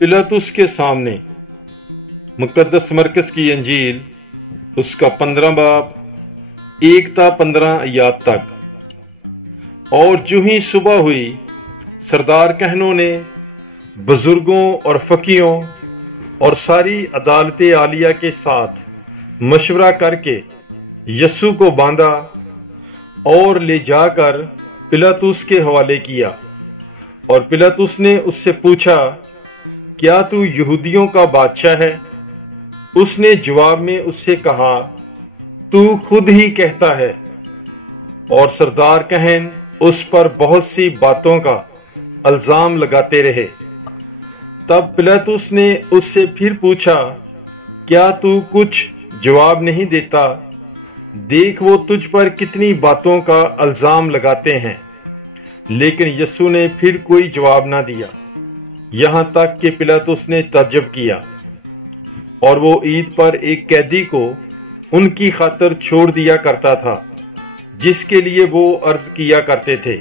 पिलातुस के सामने। मुकद्दस मरकस की अंजील उसका 15 बाब 1 ता 15 आयत तक। और जो ही सुबह हुई, सरदार कहनों ने बुजुर्गों और फकीयों और सारी अदालत आलिया के साथ मशवरा करके यस्सु को बांधा और ले जाकर पिलातुस के हवाले किया। और पिलातुस ने उससे पूछा, क्या तू यहूदियों का बादशाह है? उसने जवाब में उससे कहा, तू खुद ही कहता है। और सरदार कहन उस पर बहुत सी बातों का इल्जाम लगाते रहे। तब पिलातुस ने उससे फिर पूछा, क्या तू कुछ जवाब नहीं देता? देख, वो तुझ पर कितनी बातों का इल्जाम लगाते हैं। लेकिन यस्सु ने फिर कोई जवाब ना दिया, यहां तक कि पिलातुस ने ताज्जुब किया। और वो ईद पर एक कैदी को उनकी खातिर छोड़ दिया करता था, जिसके लिए वो अर्ज किया करते थे।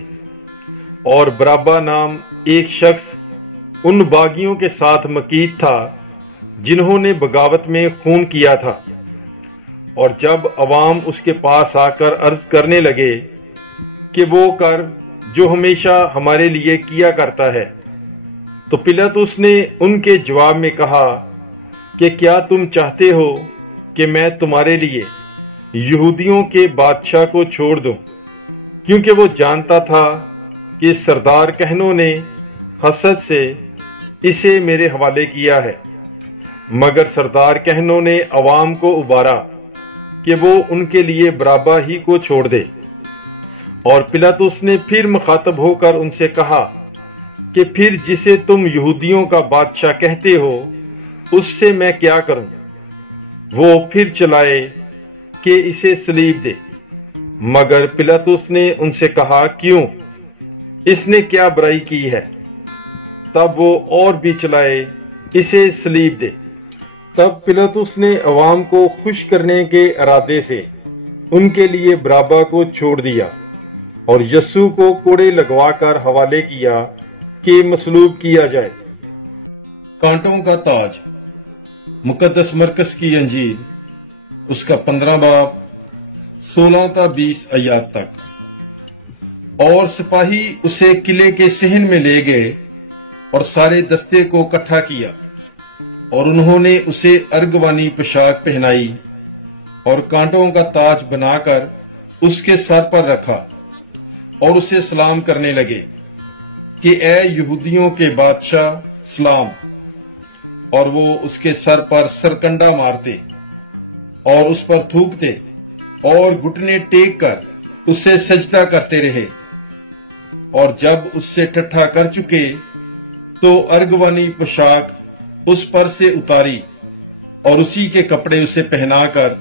और बराबा नाम एक शख्स उन बागियों के साथ मकीद था जिन्होंने बगावत में खून किया था। और जब अवाम उसके पास आकर अर्ज करने लगे कि वो कर जो हमेशा हमारे लिए किया करता है, तो पिलातुस ने उनके जवाब में कहा कि क्या तुम चाहते हो कि मैं तुम्हारे लिए यहूदियों के बादशाह को छोड़ दूं? क्योंकि वो जानता था कि सरदार कहनों ने हसद से इसे मेरे हवाले किया है। मगर सरदार कहनों ने अवाम को उबारा कि वो उनके लिए बराबा ही को छोड़ दे। और पिलातुस ने फिर मुखातब होकर उनसे कहा कि फिर जिसे तुम यहूदियों का बादशाह कहते हो, उससे मैं क्या करूं? वो फिर चलाए कि इसे सलीब दे। मगर पिलातुस ने उनसे कहा, क्यों? इसने क्या बुराई की है? तब वो और भी चलाए, इसे सलीब दे। तब पिलातुस ने अवाम को खुश करने के इरादे से उनके लिए बराबा को छोड़ दिया और यस्सु को कोड़े लगवाकर हवाले किया कि मसलूब किया जाए। कांटों का ताज। मुकद्दस मरकस की अंजील उसका 15 बाब 16 ता 20 आयत तक। और सिपाही उसे किले के सहन में ले गए और सारे दस्ते को इकट्ठा किया। और उन्होंने उसे अर्गवानी पोशाक पहनाई और कांटों का ताज बनाकर उसके सर पर रखा और उसे सलाम करने लगे कि ए यहूदियों के बादशाह, सलाम। और वो उसके सर पर सरकंडा मारते और उस पर थूकते और घुटने टेक कर उससे सजदा करते रहे। और जब उससे ठट्ठा कर चुके तो अर्गवानी पोशाक उस पर से उतारी और उसी के कपड़े उसे पहनाकर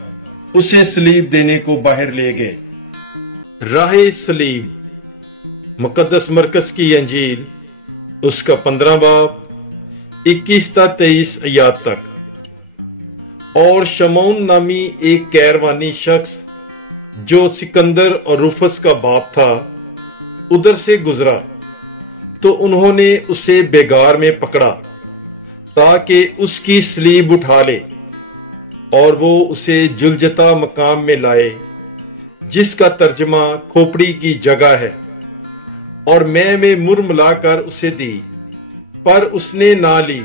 उसे सलीब देने को बाहर ले गए। राहे सलीब। मुकद्दस मरकस की अंजील उसका 15 बाब 21 ता 23 आयत तक। और शमौन नामी एक कैरवानी शख्स जो सिकंदर और रूफस का बाप था, उधर से गुजरा, तो उन्होंने उसे बेगार में पकड़ा ताकि उसकी सलीब उठा ले। और वो उसे जुलजता मकाम में लाए, जिसका तर्जमा खोपड़ी की जगह है, और मैं में मुर मिलाकर उसे दी, पर उसने ना ली।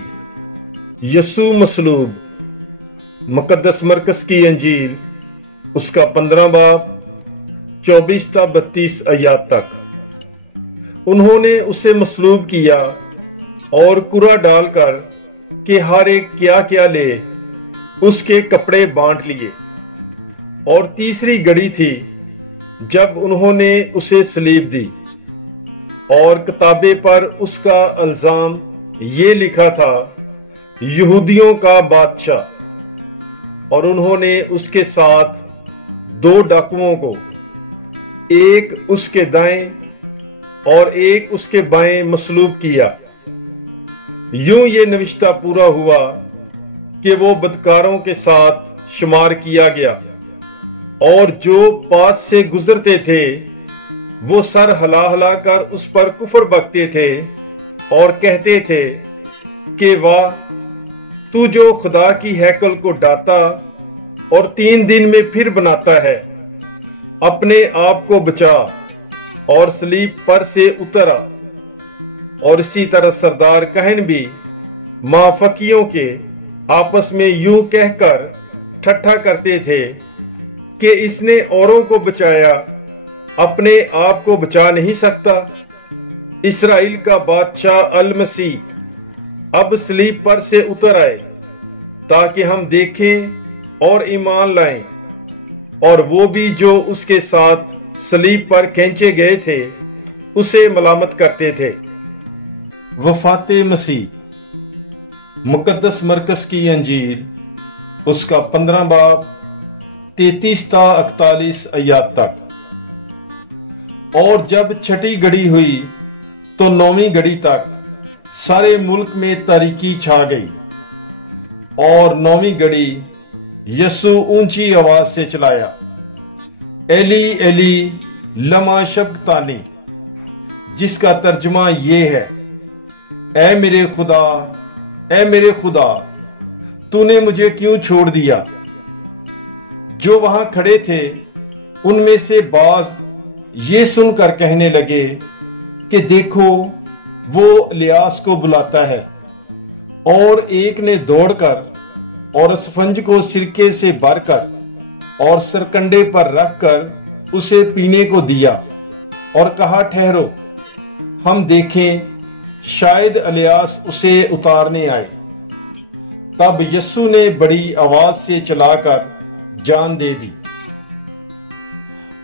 यस्सु मसलूब। मुकद्दस मरकस की अंजील उसका 15 बाब 24 ता 32 आयत तक। उन्होंने उसे मसलूब किया और कुरा डालकर कि हर एक क्या क्या ले, उसके कपड़े बांट लिए। और तीसरी घड़ी थी जब उन्होंने उसे सलीब दी। और किताबे पर उसका इल्जाम ये लिखा था, यहूदियों का बादशाह। और उन्होंने उसके साथ 2 डाकुओं को, एक उसके दाएं और एक उसके बाएं मसलूब किया। यूं ये नविश्ता पूरा हुआ कि वो बदकारों के साथ शुमार किया गया। और जो पास से गुजरते थे वो सर हिला हिला कर उस पर कुफर बकते थे और कहते थे कि वाह, तू जो खुदा की हैकल को डाता और 3 दिन में फिर बनाता है, अपने आप को बचा और सलीब पर से उतर आ। और इसी तरह सरदार कहन भी माफकियों के आपस में यूं कहकर ठट्ठा करते थे कि इसने औरों को बचाया, अपने आप को बचा नहीं सकता। इस्राएल का बादशाह अल मसीह अब सलीब पर से उतर आए ताकि हम देखें और ईमान लाएं, और वो भी जो उसके साथ सलीब पर खींचे गए थे उसे मलामत करते थे। वफाते मसीह। मुकद्दस मरकस की अंजील उसका 15 बाब 33 ता 41 आयत तक। और जब छठी घड़ी हुई तो 9वीं घड़ी तक सारे मुल्क में तारीकी छा गई, और 9वीं घड़ी यीशु ऊंची आवाज से चिल्लाया, एली एली लमा शबक्तानी, जिसका तर्जुमा ये है, ऐ मेरे खुदा तूने मुझे क्यों छोड़ दिया। जो वहां खड़े थे उनमें से बाज ये सुनकर कहने लगे कि देखो, वो इलियास को बुलाता है। और एक ने दौड़कर और स्पंज को सिरके से भरकर और सरकंडे पर रखकर उसे पीने को दिया और कहा, ठहरो, हम देखें, शायद इलियास उसे उतारने आए। तब यीशु ने बड़ी आवाज से चिल्लाकर जान दे दी,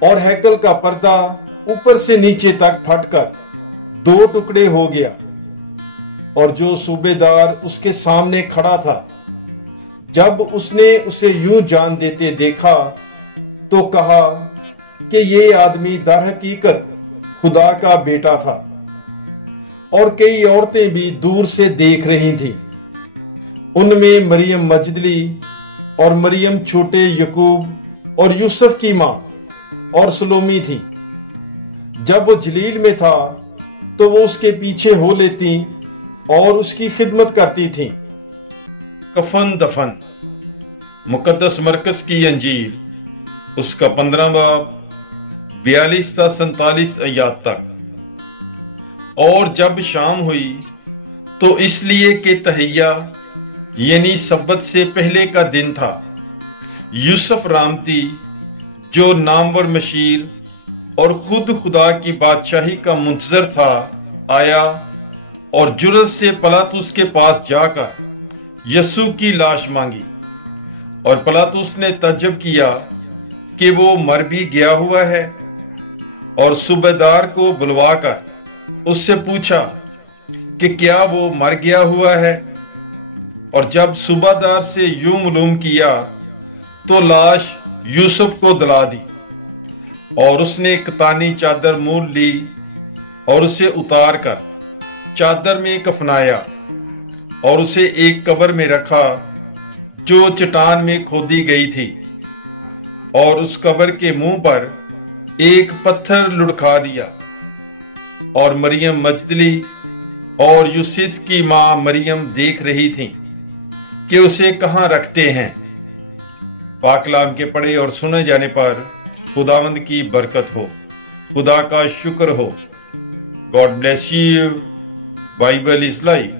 और हैकल का पर्दा ऊपर से नीचे तक फटकर 2 टुकड़े हो गया। और जो सूबेदार उसके सामने खड़ा था, जब उसने उसे यूं जान देते देखा तो कहा कि ये आदमी दर हकीकत खुदा का बेटा था। और कई औरतें भी दूर से देख रही थीं। उनमें मरियम मजदली और मरियम छोटे यकूब और यूसुफ की मां और सलोमी थी। जब वो जलील में था तो वो उसके पीछे हो लेती और उसकी खिदमत करती थी। कफन दफन। मुकद्दस मरकस की अंजील उसका 15 बाब 42 ता 47 आयत तक। और जब शाम हुई तो इसलिए कि तहैया यानी सब्बत से पहले का दिन था, यूसुफ रामती जो नामवर मशीर और खुद खुदा की बादशाही का मुंतजर था, आया और जुर्रत से पिलातुस के पास जाकर यीशु की लाश मांगी। और पिलातुस ने तज्जब किया कि वो मर भी गया हुआ है, और सूबेदार को बुलवाकर उससे पूछा कि क्या वो मर गया हुआ है। और जब सूबेदार से यूं मालूम किया तो लाश यूसुफ को दिला दी, और उसने कतानी चादर मोल ली और उसे उतार कर चादर में कफनाया और उसे एक कब्र में रखा जो चट्टान में खोदी गई थी, और उस कब्र के मुंह पर एक पत्थर लुढ़का दिया। और मरियम मजदली और यूसुफ की मां मरियम देख रही थीं कि उसे कहां रखते हैं। पाक कलाम के पढ़े और सुने जाने पर खुदावंद की बरकत हो, खुदा का शुक्र हो। God bless you. Bible is life.